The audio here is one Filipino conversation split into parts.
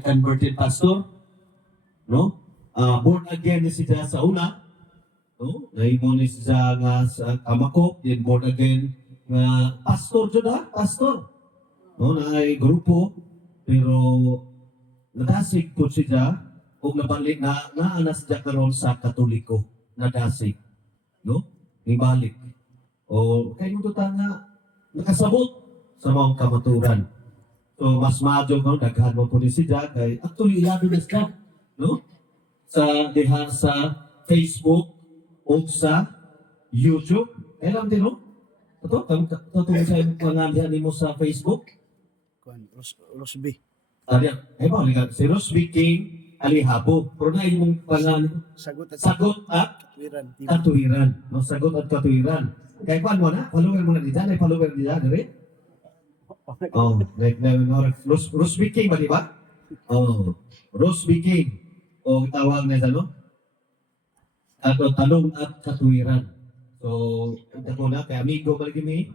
converted pastor, no? Born again ni siya sa una, no? Nahimo ni siya nga sa Kamakop, then born again nga pastor jud pastor. No, na ay grupo pero nadasig po siya o nabalik na naanas siya karon sa Katoliko, nadasig, no? Ibalik. O kay mo ta nga nakasabot sa mga kamaturan. So mas maayo ko daghan mo po ni siya kay actually labi na siya, no? Sa diha sa Facebook o sa YouTube. Alam din no? Totoo sa yung pangalan mo sa Facebook? Rosby. Yan. Ba, si Rosby King Alihabo. Pero na yung pangalan. Sagot at Katuwiran. Katuwiran. No, sagot at katuwiran. Kaya kuan mo na? Follower mo na dyan? Ay follower nila, dire? Oh, like Rosby King ba, di ba? Oh, Rosby King. O tawag na sa no? Talong at katuwiran. So, ito ko na, kay amigo balik mi.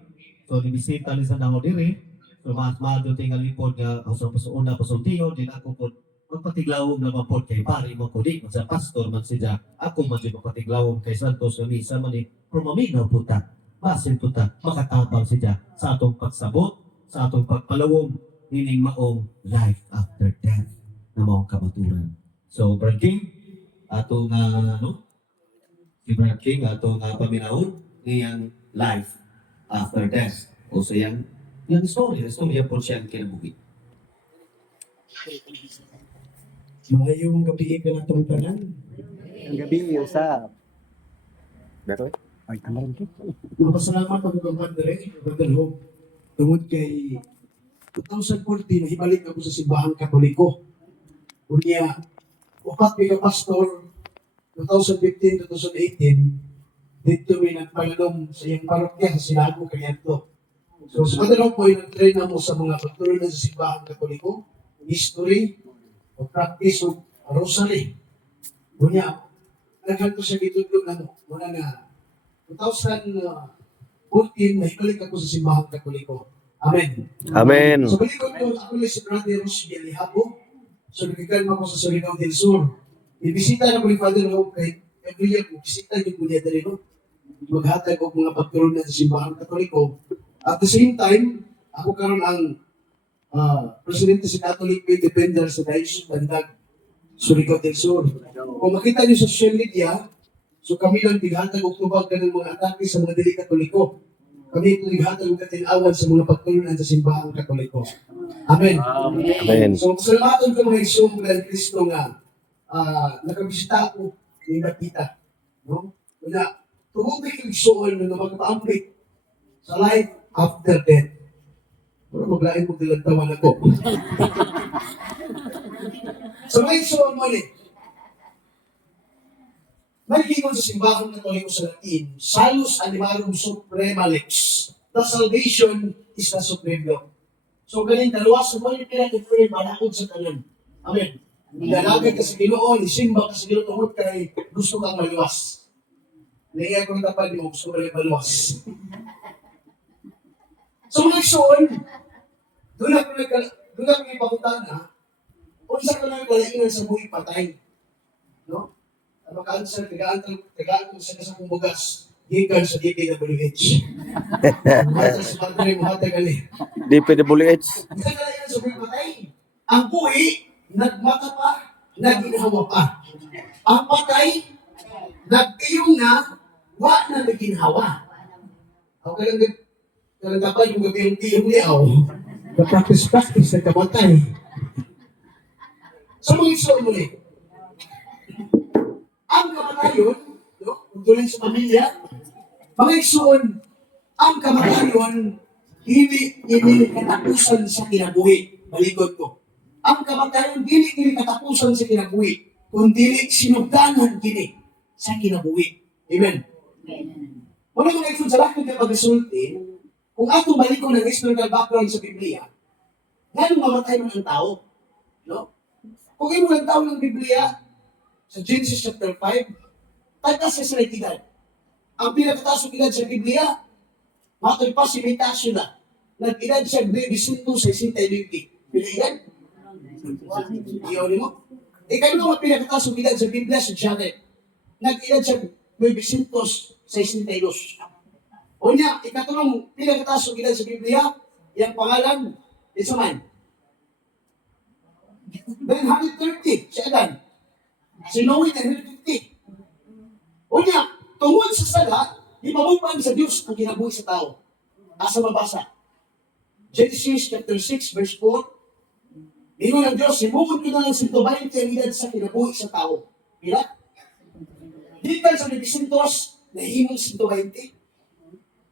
So, nibisita ni sa nako dire. So, mas maado tingal ipod nga una pasuntiyo, din ako po magpatiglawog naman po kay pari mo ko di, sa pastor man siya. Ako man din magpatiglawog kay Santos nga misa man ni, pumaminaw po ta, basin po ta, makatabang siya sa atong pagsabot, sa atong pagpalawong, hining maong life after death na maong kamaturan. So, Brad King, atong si Brad King, atong paminahon, niyang life after death. O sa yung istorya po siyang kinabuhi. Maayong gabi ka na itong tanan. Ang gabi, usap. Daro ay tamarin ko. Mapasalamat ako kang Padre, Brother Hope. Tungod kay 2014, nahibalik ako sa Simbahang Katoliko. Unya, upat may pastor, 2015-2018, dito may nagpalong sa iyong parokya sa Silago, Cariato. So, sa Brother Hope po, nag-train na mo sa mga pagtuloy na sa Simbahang Katoliko, history, o practice of rosary. Unya, naghanto siya dito muna na 2014, nahibalik ako sa Simbahang Katoliko. Amen. Amen. So, balikod ko, ako na si Brother Rosby Alihabo. So, nagikan ako sa Surigao del Sur. Ibisita na ko ni Father Hope kay every year ko, bisita niyo po niya dali, no? Maghatag ko mga pagtuloy na sa Simbahang Katoliko. At the same time, ako karon ang presidente sa Catholic Faith Defender sa Diocese Bandag, Surigao del Sur. Kung makita niyo sa social media, so kami lang tighatag og tubag ka ng mga atake sa mga dili Katoliko. Kami ito tighatag og katinawan sa mga pagtulunan sa Simbahang Katoliko. Amen. Amen. So, salamatan ko mga isong ng Kristo nga nakabisita ako ng nakita. No? Kaya, tumubig yung isuon na magpaambik sa life after death. Pero maglain mo dilagtawan ako. So, may isuon mo ni. Naglingon sa Simbahang Katoliko sa Latin, Salus Animarum Suprema Lex. The salvation is the supreme law. So, galing kaluwas, so balik ka natin pray, malakot sa kanan. Amen. Nilalagay ka sa Ginoo, isimba ka sa Ginoo, tungkol kay gusto kang maluwas. Naiya ko ng tapad mo, gusto ka rin maluwas. So, mga isuon, doon ako ipakutana, kung isa ka lang kalaingan sa buhay patay. No? Maka-answer, tagaan ko sa kasang bugas, gikan sa DPWH. Mata sa pantay mo, hatag ali. DPWH. Isa ka lang sa buhay patay. Ang buhay, nagmata pa, naginawa pa. Ang patay, nagtiyong na, wa na naginhawa. Ako kalang kapag yung gabi yung tiyong niyaw, na-practice na kamatay. So, mga iso mo ni, ang kamatayon, no? Kung tuloy sa pamilya, mga isuon, ang kamatayon, hindi katapusan sa kinabuhi. Balikod ko. Ang kamatayon, hindi katapusan sa kinabuhi, kundi sinugdanan kini sa kinabuhi. Amen. Wala mga isuon sa lahat ng pag-resulti, kung atong balikon ng historical background sa Biblia, ganun mamatay man ang tao. No? Kung imo ang tao ng Biblia, sa Genesis chapter 5, tatas sa edad. Ang pinakataas ng edad sa Biblia, matay pa si Mitasyo na. Nag-edad siya 260. Pila edad? Iyon mo. Ikaw mo pinakataas ng edad sa Biblia sa Jared. Nag-edad sa 962. O niya, ikatulong pinakataas ng edad sa Biblia, yung pangalan, isa man. 930 sa Adan. Si Noe 950. O niya, tungkol sa sala, di mabubang sa Diyos ang kinabuhi sa tao. Asa mabasa? Genesis chapter 6 verse 4. Ingon ng Diyos, himukod ko na ng 120 ang edad sa kinabuhi sa tao. Pila? Gikan sa 900 na himong 120.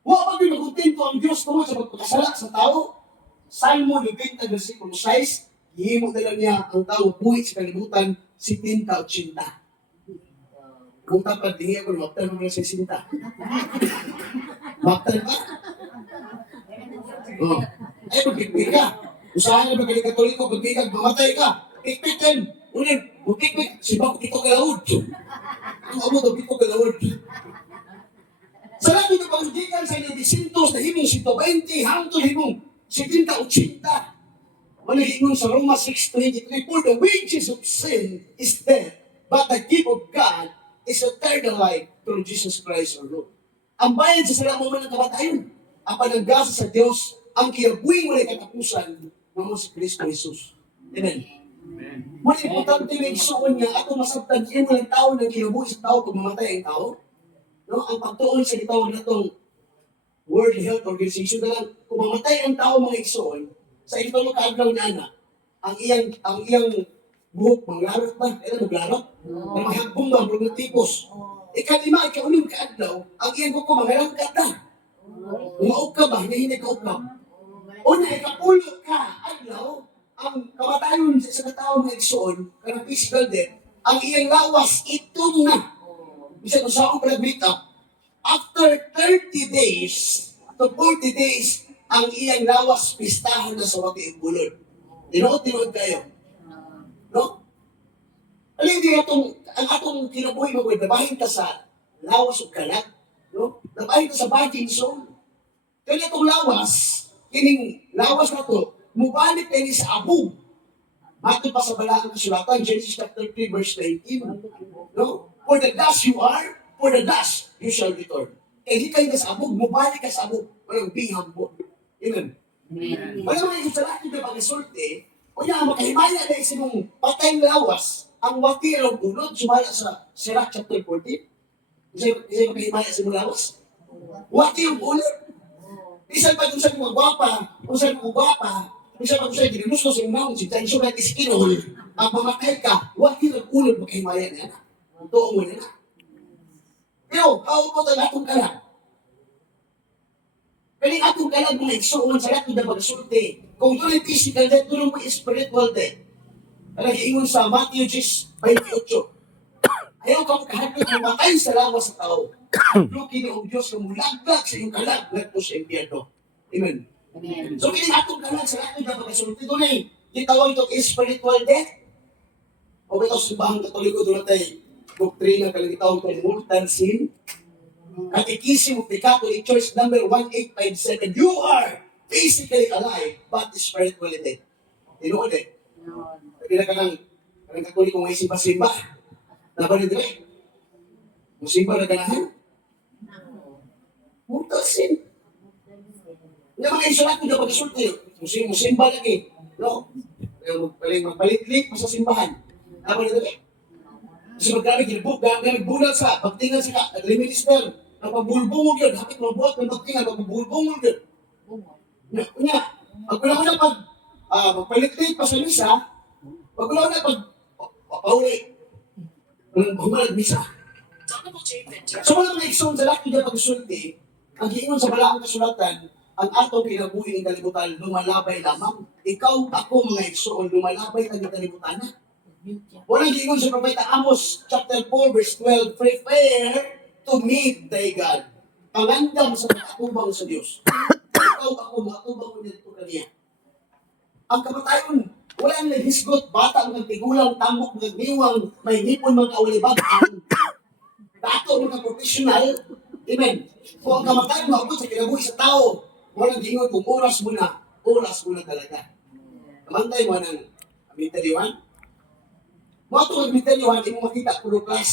Wa pa rin magkontento ang Diyos tungkol sa pagpakasala sa tao. Salmo 90 versikulo 6, himong na lang niya ang tao buhi sa kalibutan 70-80. Kung tapad, hindi ako lumaptan mo lang sa 60. Maptan ka? Oh. Ay, magpipig ka. Usahan na magaling katoliko, magpipig, mamatay ka. Pikpikan. Ulit, magpipig. Sibak dito kalawod. Ang amo daw dito kalawod. Sa lahat ng pagdikan sa inyo, disintos na himong 120, hangtod himong 70-80. Manahingon sa Roma 6:23, for the wages of sin is death, but the gift of God is eternal life through Jesus Christ our Lord. Ang bayan sa sarang moment ng kamatayon, ang pananggasa sa Diyos, ang kinabuhi mo na katapusan ng si Kristo Jesus. Amen. Muna importante na isuon niya, ato masabtan niya mo ng tao ng kinabuhi sa tao kung mamatay ang tao. No? Ang pagtuon sa itawag na itong World Health Organization na lang, kung mamatay ang tao mga isuon, sa ito mo kaaglaw na anak, ang iyang buhok, manglarot ba? Kailan maglarot? Ang mahagbong ba, mga tipos. Ikalima, ikaulong kaaglaw, ang iyang buhok, mangarangkat na. Umaog ka ba? Nahinag ka ukap. O na, ikapulo ka, aglaw, ang kamatayon sa katao ng isuon, karang physical death, ang iyang lawas, itong na. Bisa kung saan ko nag-meet up, after 30 days to 40 days, ang iyang lawas pistahan na sa wati ang bulod. Tinood kayo. No? Alin din ang atong kinabuhi mo, nabahin ka sa lawas o kalat. No? Nabahin ka sa virgin soul. Kaya itong lawas, kining lawas na to, mubalik kayo sa abog. Mato pa sa balang kasulatan, Genesis chapter 3, verse 19. No? For the dust you are, for the dust you shall return. Kaya di kayo sa abog, mubalik ka sa abog. Walang biham mo. Amen. Wala naman yung sa lahat na pag-isulti, o niya, makahimaya na isinong patay lawas, ang wati raw ulod, sumaya sa Sirach chapter 14. Kasi makahimaya sa mga lawas. Wati yung ulod. Isan pa kung saan mga gwapa, kung saan mga gwapa, kung saan pa kung saan gininusto sa imang, si Tanso na iskinol, ang mamatay ka, wati yung ulod, makahimaya na yan. Tuong mo na. Pero, kao po tayo atong kalang. Kaling atong kalang mga igsuon sa lahat na pagsulti. Kung doon ay physical death, doon mo spiritual death. Nag-iingon sa Matthew 10:28. Ayaw kang kahapit mamatay sa lawas sa tao. Luki ni ang Diyos na mulaglag sa iyong kalag nagpo sa impyerno. Amen. So, kining atong kalang sa lahat na pagsulti, doon ay gitawag itong spiritual death. O ito simbahang katoliko doon natin doktrina kalagitawag itong mortal sin. Catechism of the Catholic Church number 1857, you are physically alive but spiritually dead. Tinood eh. Pagkila ka ng Katolik kung may simba-simba. Nabanin din eh. Musimba na ganahan. Mortal sin. Hindi mga isulat ko na pag-isulti. Musimba lagi. No? Magpalit-lit pa sa simbahan. Nabanin din eh. Kasi magkami ginagbulan sa pagtingan sa nag-minister. Napabulbungog yun. Hapit mabuhat ng pagtingan. Napabulbungog yun. Nga, pagkula ko na magpalit-lit pa sa misa, pagkula ko na pauli. Humalag misa. So wala mga ikson sa lahat na pag-sulti, ang hiingon sa malaking kasulatan, ang atong kinabuhi ng kalibutan, lumalabay lamang. Ikaw, ako mga ikson, lumalabay ang kalibutan na. Walang hiingon sa Propeta Amos, chapter 4, verse 12, prepare to meet thy God. Pangandam sa makatubang sa Diyos. Ikaw ako, makatubang mo nito kaniya. Ang kamatayon, walang naghisgot, bata, mga tigulang, tambok, mga niwang, may nipon, mga kaulibag, ang dato, mga professional, amen. Kung ang kamatayon mo, sa kinabuhi sa tao, walang hiingon kung oras mo na talaga. Kamantay mo ng 21. Mga tungkol 21, hindi mo makita puro plus.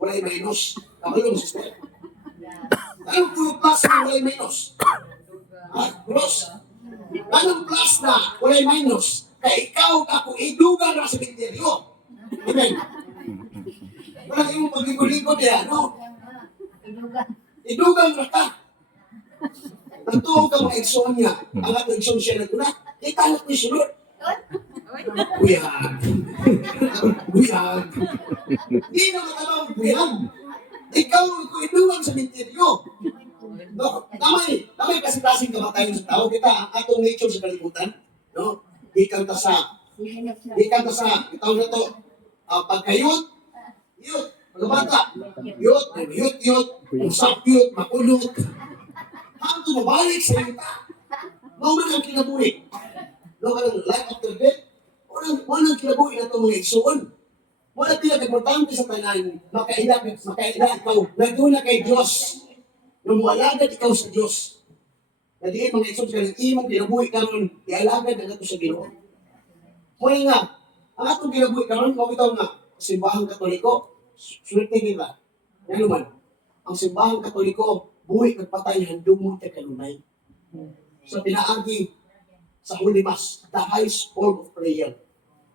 Walay minus. Kamalo mo, sister. Anong puro plus na walay minus? Ha? Plus? Anong plus na walay minus? Kaya ikaw ako idugan na sa binteryo. Amen. Walang iyong pagligo-ligo niya, no? Idugan na ka. Natuong ka mga igsoon niya. Ang atong igsoon siya na kuna. Italak mo yung sunod. Buyag. Buyag. Hindi na matabang buyag. Ikaw ko idugan sa binteryo. No? Tamay kasi-klaseng kamatayan sa tao. Kita ang atong nature sa kalibutan. No? Ikan ta sa itaw na to, pagkayot, yut, pagkabata, yut, usap yut, makulot, hanggang mabalik sa ita. Mauman ang kinabuhi. No, kanang life after death, walang kinabuhi na itong mga igsoon. Wala pinag-importante sa tanan, makaila ikaw, nagduna kay Diyos, nung walagad ikaw sa Diyos. Nadiin mga igsoon sa kanang imong kinabuhi karon ialagad ang ato sa Ginoo. Muna nga, ang atong kinabuhi karon mabitaw nga, simbahang Katoliko, swerte nila. Ano man, ang simbahang Katoliko, buhay nagpatay handumon kay kanunay. So pinaagi sa Holy Mass, the highest form of prayer.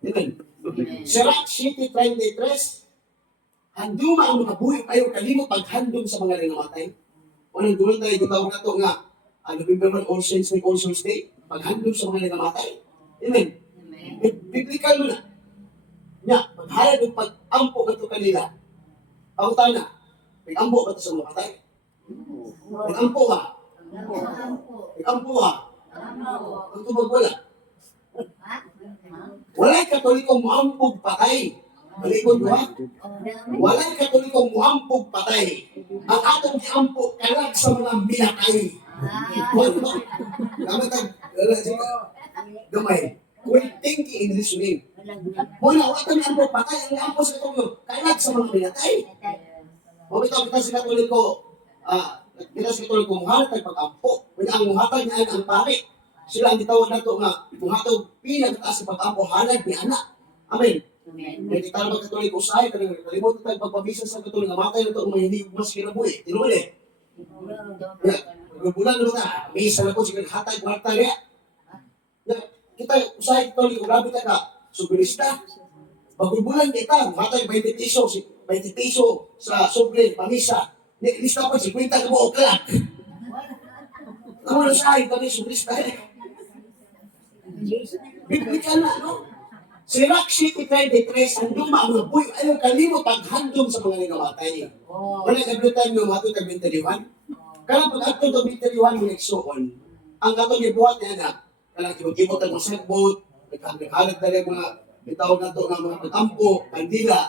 Amen. Sirach City 33, handuma ang mga buhay kayo kalimot paghandom sa mga nangamatay. Unang dulo tayo gitawag na ito nga, November All Saints Day, All Souls Day, paghandom sa mga nangamatay. Amen. Biblical mo na. Nya, maghalad ng pag-ampo ka ito kanila. Pangutana, nag-ampo ba ito sa mga patay? Nag-ampo ka? Nag-ampo ka? Ang tubag wala. Wala'y Katolikong muampog patay. Balikod mo ha? Wala'y Katolikong muampog patay. Ang atong giampo kalag sa mga minatay. Wala. Gamay. We're thinking in this way. Muna, wala ang ampo patay. Ang ampo sa Katoliko, kalag sa mga minatay. Mabitaw kita sa Katoliko, kita sa Katoliko, muhatag pag-ampo. Ang muhatag niya ang pari. Sila ang gitawag na ito nga, muhatag pinagtaas sa pag-ampo, halad ni anak. Amen. Kaya kita naman Katoliko usahay, kalimutan tayo pagpabisa sa Katoliko, matay na ito ang mahilig mas kinabuhi. Tinuman eh. Bulan na ba ta? May isa na po, sige, hatag, warta niya. Kita usahay Katoliko, grabe ka ka, subilista. Pagbulan kita, matay 20 piso, 20 piso sa sobre, pamisa. Lista pa, 50 ka mo, oklak. Naman usahay kami, subilista eh. Biblical na, no? Sirach City 33, ang duma ang buhay, ayaw kalimot paghandom sa mga nangamatay. Wala kabilutan yung matong kagbintaliwan. Kaya pag atong kagbintaliwan yung nagsuon, ang atong ibuhat niya na, kaya kibot-kibot ang mga sagbot, naghalag na rin mga bitawag na ito ng mga pag-ampo, kandila.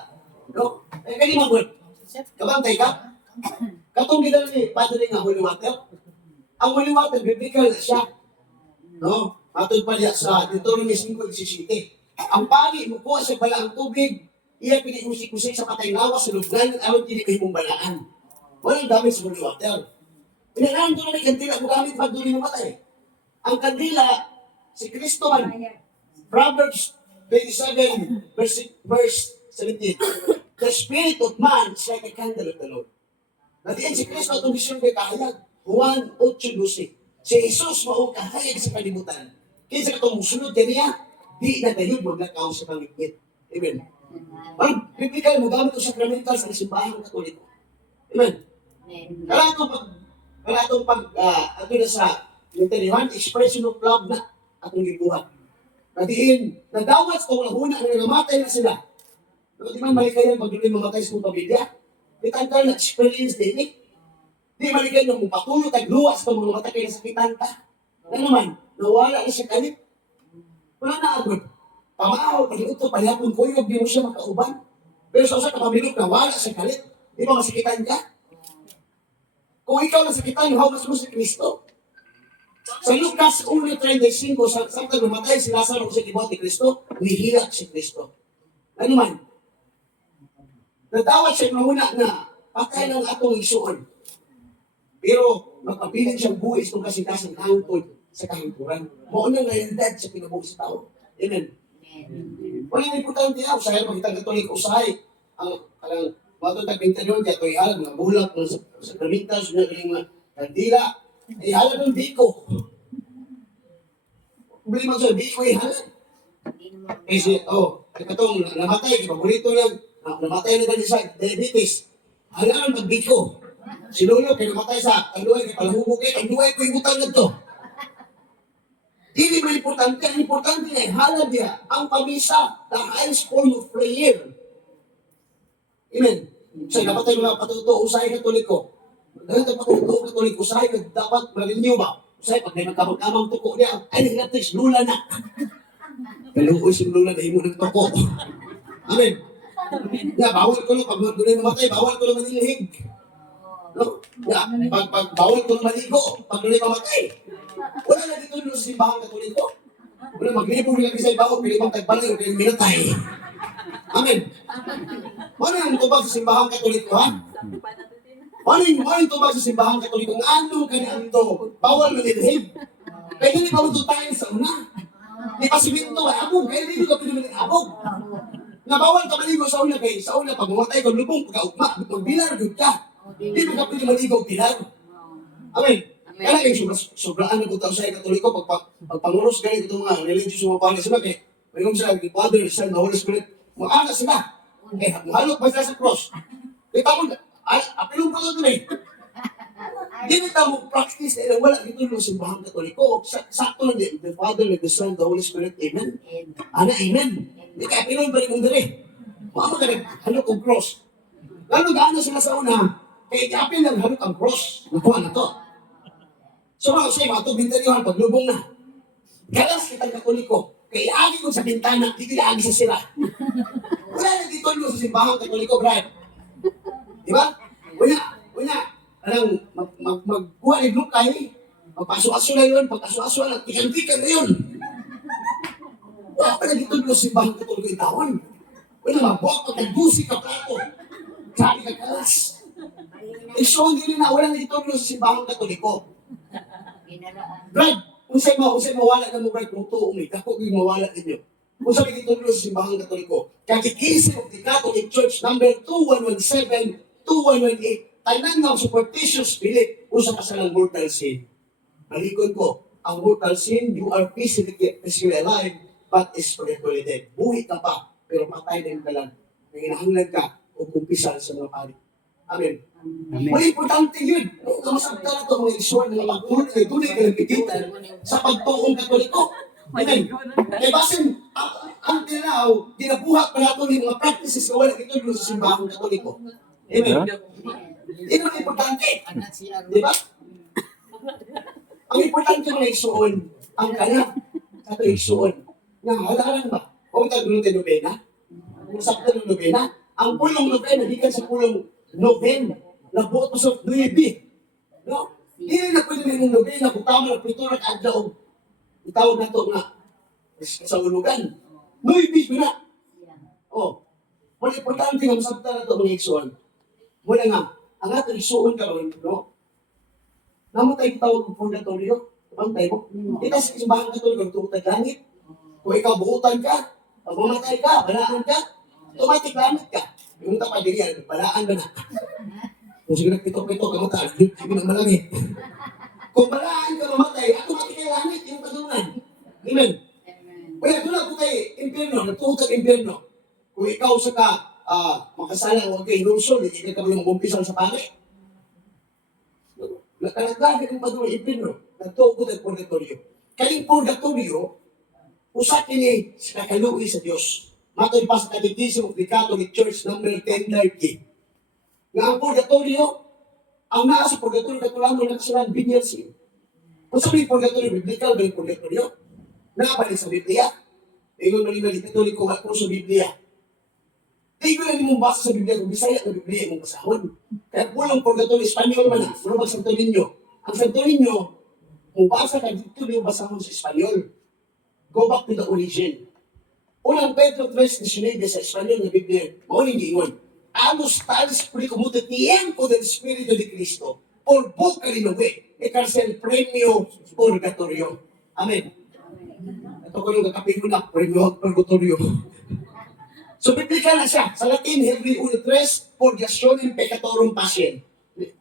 No? Eh, kaya magod. Kabantay ka? Katong gina ni Padre nga holy water. Ang holy water, biblical na siya. No? Atong pa niya sa Deuteronomy 5:17. Ang pari mo kuha sa balaang tubig, iya piniusik-usik sa patay lawas sa lubnan, alam kini kahimong balaan. Walang damit sa holy water. Pinanaan doon na may kandila, magamit pag doon yung matay. Ang kandila, si Kristo man, Proverbs 27, verse 17. The spirit of man is like a candle of the Lord. Nadiyan si Kristo itong misyon kay kahayag. Juan 8:12. Si Jesus mao kahayag sa kalibutan. Kaya itong musunod kaniya, di na tayo maglakaw sa paligid. Amen. Ang biblical mo gamit ang sacramental sa simbahang Katoliko. Amen. Kaya itong ato na sa yung expression of love na atong gibuhat. Nadiin, nadawat sa mga huna na namatay na sila. Di man malikayan pag doon mamatay sa mga pamilya. Kitang na experience din eh. Di malikayan yung patuloy tagluwas sa mga matakay na sakitan ka. Ano naman, nawala na siya kalit. Wala na agad. Pamahaw, pag-iuto, palihapon ko yung di mo siya makauban. Pero sa usa ka pamilya, nawala siya kalit. Di ba masakitan ka? Kung ikaw nasakitan, hawas mo si Kristo. Sa Lucas 1:35, samtang lumatay si Lazaro sa kibot ni Kristo, nihilak si Kristo. Ano man? Nadawat siya mahuna na patay ng atong isuon. Pero magpabiling siyang buwis kung kasitasan hangtod sa kahimpuran. Mauna nga yung dad sa pinabuhi sa tao. Amen. Wala na importante yan. Usahay, magkitang katolik, usahay. Ang mga tagbinta nyo, kaya ito ihalag, mga bulak, mga sakramentas, mga kandila. Ihalag ng biko. Problema sa biko, ihalag. Kasi, katong namatay, paborito lang, namatay na ganyan sa diabetes. Halaan magbiko. Sinulo, kaya namatay sa kanduay, kaya palahubog kayo, kanduay ko yung utang na to. Hindi ba importante? Ang importante ay halad niya ang pamisa, the highest form of prayer. Amen. So, dapat tayo mga patuto, usahay katoliko. Dapat tayo patuto, katoliko, usahay ka dapat marinyo ba? Usahay, pag may magkamang tuko niya, ay, natis, lula na. Kaluoy si lula na himo ng tuko. Amen. Bawal ko lang, pag doon namatay, bawal ko lang manilihig. No? Pag bawal ko lang maligo, pag doon mamatay. Wala na dito sa simbahan katoliko. Wala, maglibong lang sa ibaw, pilimang tagbalay, o pilimang minatay. Amen. Ano yung tubag sa simbahan katoliko, ha? Ano yung tubag sa simbahan katoliko? Ano kanyang to? Bawal manilihig. Kaya hindi pa ito tayo sa una. Di pa siminto, abog. Kaya hindi ka pinamilin abog. Nabawal ka maligo sa una, kaya sa una, pag mamatay ka, lubong, pagka-ugma, pag-bilar, good ka. Hindi mo ka pwede maligo, bilar. Amen. Kaya lang yung sobraan na punta sa katoliko, pagpangulos ganito itong mga religious mga pangit sila, kaya mayroon sila, the Father, the Son, the Holy Spirit, mag-ana sila. Kaya halok pa sila sa cross. Kaya tapos, apilong pa ito eh. Hindi na tayo practice na wala dito yung simbahan katoliko. Sakto lang din, the Father, the Son, the Holy Spirit, Amen. Ana, Amen. Hindi kaya pinong balik mong dali. Mama ka naghalok ang cross. Lalo gaano sila sa una, kaya kapin lang halok ang cross. Nakuha na to. So mga siya, mga ito, bintanyohan, paglubong na. Galas kitang katoliko. Kaya agi ko sa bintana, hindi na agi sa sila. Wala na dito sa simbahan katoliko, Brad. Di ba? Wala. Anong, magkuha ni Luke kayo eh. Magpaso-aso na yun, pagpaso-aso na, tikan-tikan na yun. Wala pa na dito sa simbahan katoliko itawan. Wala, mabuak pa, nagbusi ka plato. Sabi ka kalas. Eh, so hindi na wala na dito sa simbahan katoliko. Brad, kung sa'yo mawala na mo, Brad, kung ito umig, ako yung mawala ninyo. Kung sabi dito sa simbahan katoliko, Catechism of the Catholic Church, number 2117, 2118, tanan nga superstitious belief kung sa kasalang mortal sin. Malikon ko, ang mortal sin, you are physically alive, but spiritually dead. Buhay ka pa, pero matay din ka lang. Nanginahanglan ka o kumpisal sa mga pari. Amen. Wala importante yun. Kamasagda na ito mga isuan ng mga pagpunod na tunay kalapigitan sa pagtuong katoliko. Amen. Kaya basin, until now, ginabuhat pa natin yung mga practices na wala ito sa simbahang katoliko. Amen. Hindi naman importante. Di ba? Ang importante mga isuon, ang kanap sa ito isuon. Halalan ba? O ito gulo tayo nobena? Kung sakta ng nobena, ang pulong nobena, di ka sa pulong nobena. Nabuot mo sa nuibi. No? Hindi na pwede na yung nobena kung tama na pito na kaadlaw. Itawag na ito nga sa ulugan. Nuibi ko na. Wala importante nga masabta na ito mga isuon. Wala nga, ang ating isuon ka rin, no? Namatay tawag ng purgatorio. Pantay mo. Ito sa simbahan katoliko, tutag langit. Kung ikaw buutan ka, pag mamatay ka, balaan ka, automatic langit ka. Yung tapad din yan, balaan ka na. Kung sige nagpito-pito, kamutan, hindi na malangit. Kung balaan ka mamatay, automatic ka langit, yung kadunan. Amen. Kaya doon na po kayo, impyerno, nagtuhutag impyerno. Kung ikaw sa ka, makasala, huwag kayo ilusol, hindi ka mo magumpisan sa pare. Nakalagay ng paduro impyerno, nagtuhutag ang purgatorio. Kayong purgatorio, usakin ni sa kakaluwi sa Diyos. Matay pa sa Catechism of the Catholic Church, number 1030. Nga ang purgatorio, ang nasa purgatorio, katulad mo na kasalanan, binyarsin. Kung sabi yung purgatorio, biblical ba yung purgatorio? Nakabalik sa Biblia. Ingon man yung Katoliko at sa Biblia. Tingnan lang mong basa sa Biblia, kung Bisaya na Biblia mong basahon. Kaya pulang purgatorio, Espanyol man na, mula Santo Niño. Ang Santo Niño, kung basa ka dito yung basahon sa Espanyol. Go back to the origin. Unang Pedro 3:19 sa Espanyol na Biblia, mauling giingon. Alos talis como de tiempo del Espíritu de Cristo, por boca rinove, e carcel premio purgatorio. Amen. Ito ko yung kakapingunak, purgatorio. So, biblical na siya. Sa Latin, Henry Ultres, Purgationem Peccatorum Patient.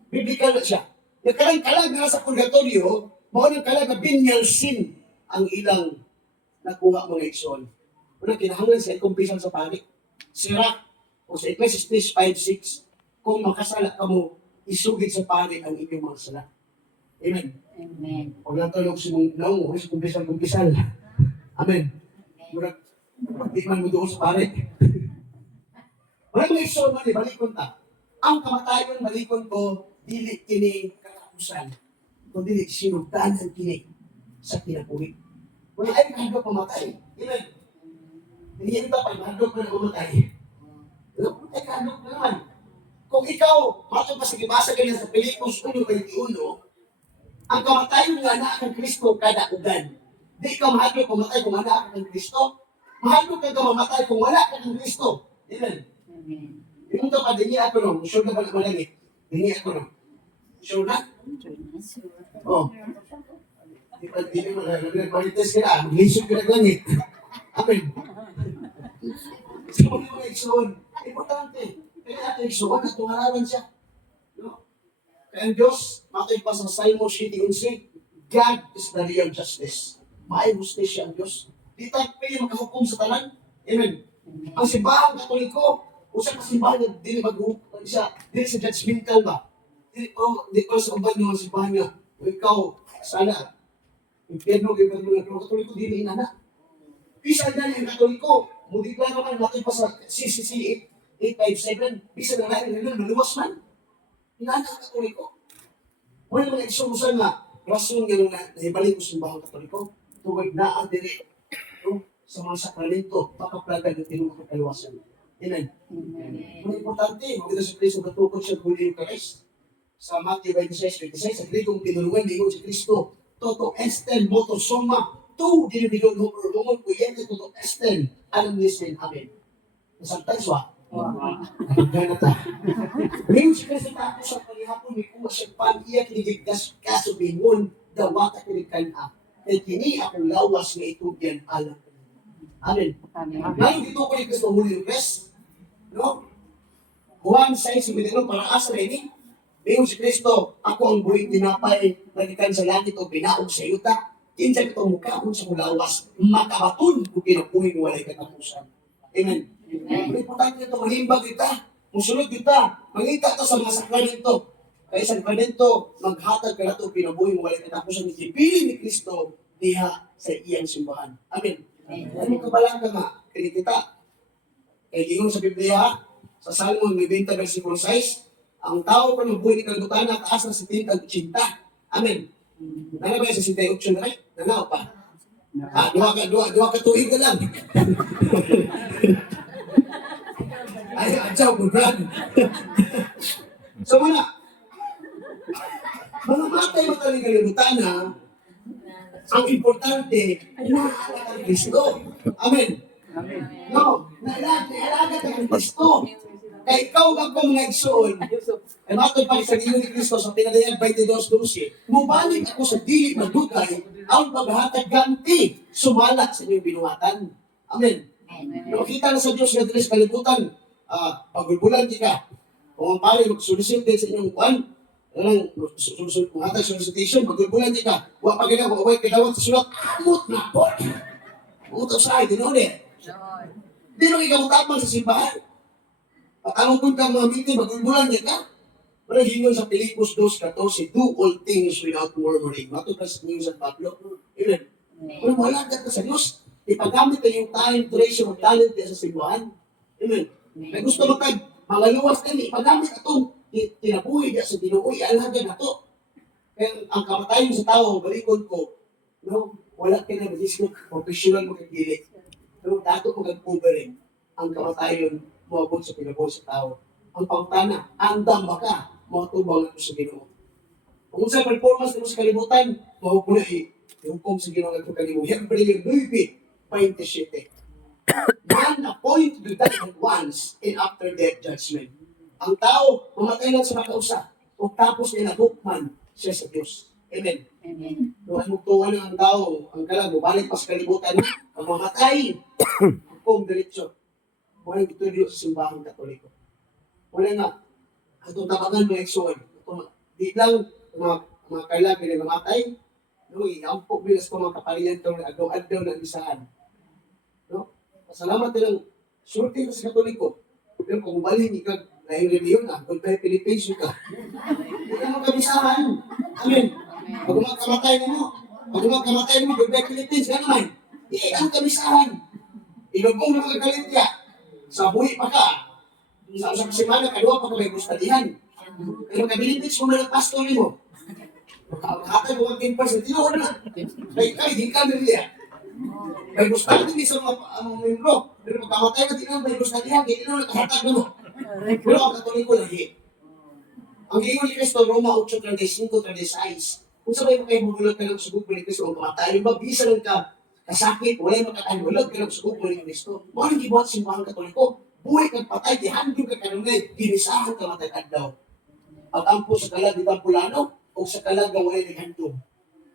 Biblical na siya. Yung kalang-kalag na sa purgatorio, mga ng kalag na venial sin ang ilang nakuha mga igsoon. Unang kinahanglan sa kumpisan sa pari. Sira, o sa Ecclesiastes 5:6, kung makasala ka mo, isugid sa pari ang inyong mga sala. Amen. Amen. Huwag lang tayo sa mong naong, sa kumpisal. Amen. Murag, di man mo doon sa pare. Walang may igsoon man, balikon ta. Ang kamatayon, balikon ko, dili kini katapusan. Kung dili sinugdanan kini sa kinabuhi. Wala ay kahit pamatay. Amen. Hindi ito pa, mahadok na umatay. Ay kahit na naman. Kung ikaw, matong pa sa gibasa ganyan sa Pilipos 1:21, ang kamatayon nga na ang Kristo kada ugan. Di ka mahadok pumatay kung wala ka ng Kristo. Mahadok ka mamatay kung wala ka ng Kristo. Amen. Amen. Yung ito pa, dingi ako nung. Sure na ba na malangit? Dingi ako nung. Sure na? Oo. Di mo nag-marites ka na. Mag-lisod ka na langit. Amen. So, yung igsoon. Importante. Kaya natin igsoon at tungalaran siya. No? Kaya ang Diyos, matay pa sa Simon City 11, God is the real justice. May justisya ang Diyos. Di tayo pwede makahukom sa tanan. Amen. Ang simbahan katoliko, usa ka simbahan na dili maghukom siya, dili sa judgmental ba? Di ko sa uban yung simbahan niya. Ikaw, sana, impyerno kayo pa mga katoliko, dili inana. Bisa na yung katoliko, muli ka naman natin pa sa CCC 857, bisa na lain nila, maluwas man. Inana ang katoliko. Wala mga eksolusan na rason nga nung naibalik ko simbahan katoliko, tuwag na diri sa mga sakramento, papaplagan ng tinunong kaliwasan. Amen. Ang importante, maganda sa Kristo katukod siya huli yung Christ. Sa Matthew 26:26, sa Grigong tinulungan ninyo si Kristo, toto esten moto soma, tu dinibidon mo perlungon, kuyente toto esten, alam nisin, amen. Sometimes wa? Gana ta. Ngayon si Kristo tapos sa palihapon, may kuha siya pan, iya kinigigdas kaso bingon, dawata kinikan at kini akong lawas na itugyan alam. Amen. Amen. Ngayon dito ko ni Kristo muli yung rest. No? Juan 6:21 para asa rin Ngayon si Kristo, ako ang buhay tinapay, nagikan sa langit o pinaog sa yuta, kinsa kitong mukhaon sa mulawas, makabatun kung pinapuhin walay katapusan. Amen. Ang importante ito, mahimbag kita, musulod kita, mangita ka sa mga sakramento. Kaya sa sakramento, maghatag ka na ito, pinabuhin walay katapusan, ipili ni Kristo diha sa iyang simbahan. Amen. Ano kabalang ka nga? Kaya kita. Kaya gingon sa Biblia, sa Salmon 90 versikulo 6, ang tao pa ng buhay ni kalibutan na taas na 70-80. Amen. Nana ba yung 68 na rin? Nanaw pa. Dua ka tuig ka lang. Ay, adyaw mo, Brad. So muna, mga matay mo tayo kalibutan na, ang importante, naalala ka ng Kristo. Amen. No, naalala ka ng Kristo. Kaya ikaw ako mga igsoon, ay matay pa sa Ginoo ni Kristo sa Pinadayan 22:12, mubalik ako sa dili madugay ang paghatag ganti sumalat sa inyong binuhatan. Amen. No, kita na sa Diyos nga dili sa kalibutan, pagulbulan di ka. Kung ang pare mag-solicit din sa inyong kuan, kung hatag solicitation, magulbulan di ka. Wa pa gina, wa kadawat sa sulat, amot na po. Uto sa ay, dinuli. Di nung ikaw tapang sa simbahan. At anong kung kang mga meeting, magulbulan di ka. Wala hingon sa Pilipos 2:14, do all things without murmuring. Matutas niyo sa Pablo. Amen. Kung wala ka sa Diyos, ipagamit na yung time, treasure, of talent sa simbahan. Amen. May gusto mo tag, mga luwas din, ipagamit itong tinabuhi niya sa Ginoo, ialaga na to. Kaya ang kamatayon sa tao, balikon ko, no, wala ka na mag-isip, professional mo kagili. Pero dato ko kag-covering ang kamatayon moabot sa pinabuhi sa tao. Ang pangtana, andam ba ka, matubang ako sa Ginoo. Kung sa performance mo sa kalibutan, mahupuna yung kong sa Ginoo ng kalibutan. Siyempre yung 9:27. Man appointed to die at once and after death judgment. Ang tao, mamatay lang sa makausa o tapos niya nabukman siya sa Diyos. Amen. Kung magtuwa ng tao, ang kalag, balik pa sa kalibutan, ang mamatay, kung diretsyo. Wala gitulo sa simbahan Katoliko. Wala nga, atong tabangan mga igsoon. Di lang, mga kailan pinagamatay, no, iampok bilas ko mga kapalian ito, agaw-agaw na isahan. No? Pasalamat nilang, surti sa Katoliko. Pero kung balhin ikag, na yung reliyon na, kung tayo Philippines ka, hindi ka magkabisahan. Amen. Pag magkamatay mo, kung tayo Philippines ka naman, hindi ang kabisahan. Inugong na mga kalintya. Sa buhi pa ka. Sa usap semana, kadua pa ka may gustadihan. Pero kabilipits mo na pastor mo. Makakatay mo ang 10%, tinuod na. Kaya di ka nila. May gustadihan din sa mga membro. Pero pagkamatay ka, tinuod may gustadihan, hindi na nakahatag mo. Pero ang Katoliko lagi. Ang giingon ni Cristo, Roma 8:35-36. Kung sabay mo kayo magulog ka ng subog ni Cristo, kung kamatayin ba, bisa lang ka kasakit, wala yung makakahulog ka ng subog ni Cristo. Mga gibuhat simbahan Katoliko, buhay kang patay, dihandog ka kanunay, ginisahan ka matagad daw. Ang ampo sa kalag di Tampulano, o sa kalag na wala yung handog.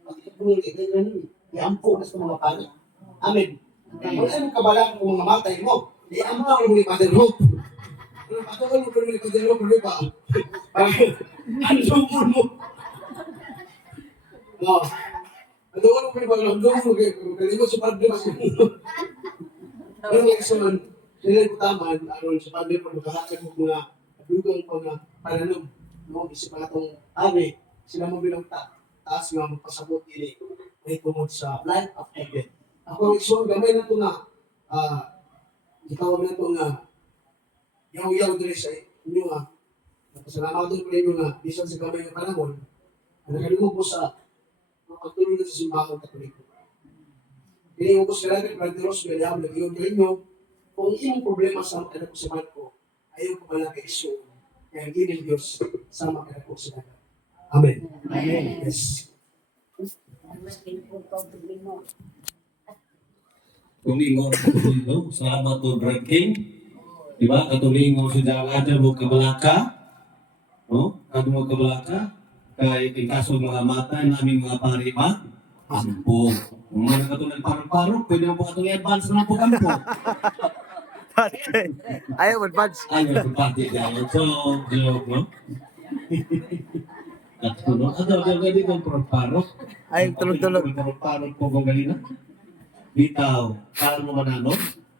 Ang ikapunong iampo na sa mga panay. Amen. Wala yung kabalaan kung mga matay mo, iampo ang mga Father Hope. Patuloy mo kung Father Hope, ano ba? Andong mo. No. Andong mo kung andong mo, kalimot sa padre mas pero yung kasaman, nila kutaman, aron sa padre pa magkahakit ng mga dugang pa na pananom. No, isip pa itong ari, sila mo bilang taas nga magpasabot ini may tumod sa life after death. Ako iso gamay na ito nga, itawag na ito nga, yaw-yaw dito sa inyo nga, napasalamat ito po ninyo nga, bisan sa gamay ng panahon, na nakalimog po sa pagtuloy na sa simbahan Katoliko. Hindi mo po sila ng Planteros, Galiam, nag-iyon ka inyo, kung imong problema sa anak ko sa Marco, ayaw ko pala kay Iso, kaya hindi ng Diyos sama ka na po sila. Amen. Amen. Yes. Tulingo, tulingo, salamat to Brad King. Diba? Katulingo si Dangada mo kabalaka. No? Kado mo kabalaka. Kaya yung kaso mga mata namin mga parima. Ampo. Kung mga katulad parang-parang, pwede mo po katulad advance na po kampo. Ayaw, advance. Ayaw po pati dahil. So, joke, no? At no? Ano dito parang-parang? Ayaw, tulog-tulog. Parang-parang po kung galina. Bitaw, kalmo manano,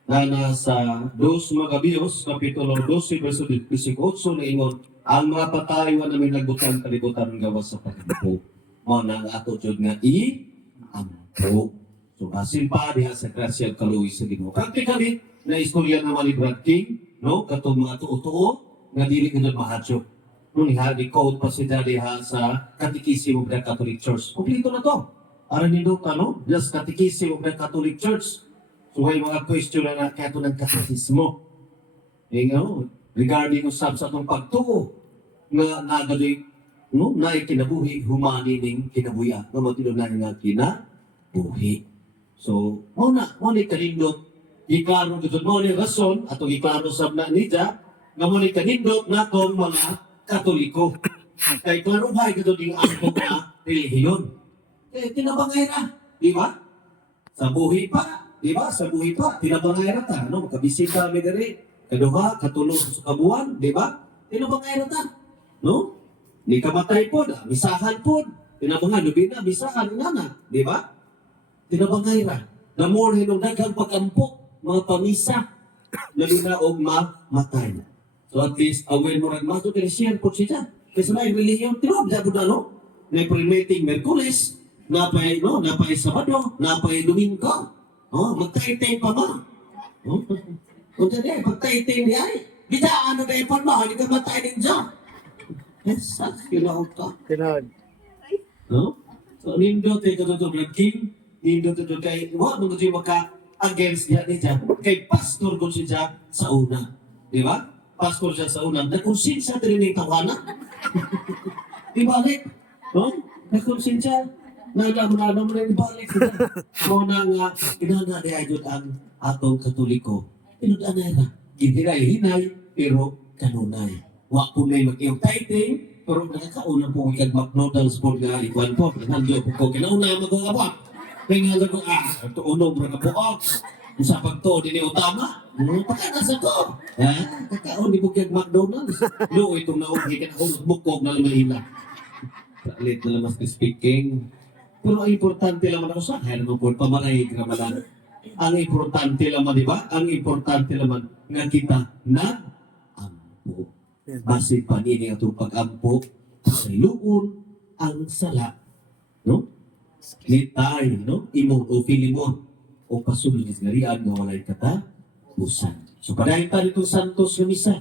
na nasa 2 Magabios, Kapitulo 12, verso 18, na ingon, ang mga pataywa namin nagbutang kalibutan ng gawas sa pagkampo. Mo na ang ato jud nga i-ampo. So, asin pa diha sa grasya kaluwi sa Ginoo. Practically, na istorya naman ni Brad King, no? Katong mga tuo-tuo, nga dili ka doon mahatyo. Nung i-code pa siya diha sa Katikisimo of the Catholic Church. Kumplito na to. Aram nindo ka, no? Just Katikisimo of the Catholic Church. So, may mga question na kato ng katekismo. Regarding usab sa itong pagtuo, nga nagaling, no? Na ikinabuhi, humani ning kinabuya. Nga matinunan nga kinabuhi. So, mo na kalindot, iklaro dito mo ni rason, atong iklaro sab na nidya, nga mo ni kalindot na itong mga Katoliko. Kaya klaro ba, ito din ang na relihiyon. Tinabangay na, di ba? Sa buhi pa, di ba? Sa buhi pa, tinabangay na ta. No? Makabisita kami dali, kaduha, katulong sa kabuan, di ba? Tinabangay na ta. No? Ni kamatay po na, misahan po. Tinabangay, lubi na, misahan na, di ba? Tinabangay na. Namor hinong daghang pagkampok, mga pamisa, labi na o mamatay. So at least, aware mo rin mato, tinasiyan po siya. Kasi na yung relihiyon, tinabangay po na, no? May premating Merkulis, napay Sabado, napay Domingo. Oh, magtay-tay pa ba? Oh, kung tadi, magtay-tay niya ay. Bita, ano na yung palma, hindi ka matay din dyan. Yes, kailangan ka. Kailangan. No? So, nindot ay katotoo Brad King, nindot ito kay, nung ito yung maka-against niya kay pastor ko siya sa una. Di ba? Pastor siya sa una. Nakonsensya din yung tawanan. Di ba, Alec? No? Nakonsensya. Nalaman mo na ibalik. Mo na nga, inana di ayot ang atong Katoliko. Inudanay na. Giniray-hinay, pero kanunay. Wa po na mag-iyong tithing, pero nakakauna po kag McDonald's po nga ikuan po. Nandiyo po ko kinauna mag-abot. Kaya nga ko, ito uno mo ka po. Usapag to, dini utama. Pakita sa to. Kakaon di po kag McDonald's. Lo, itong naugi ka na bukog na lumahina. Palit na lamas speaking. Pero ang importante naman ako sa akin, naman po, pamarahig Ramadan. Ang importante naman, di ba? Ang importante naman nga kita nag-ampo. Base pa nini atong pag-ampo sa iluon ang sala. No? Nitay, no? Imo o Filimon o pasulong is ngarian nga walay kata usan. So padayon ta dito Santos nga misa.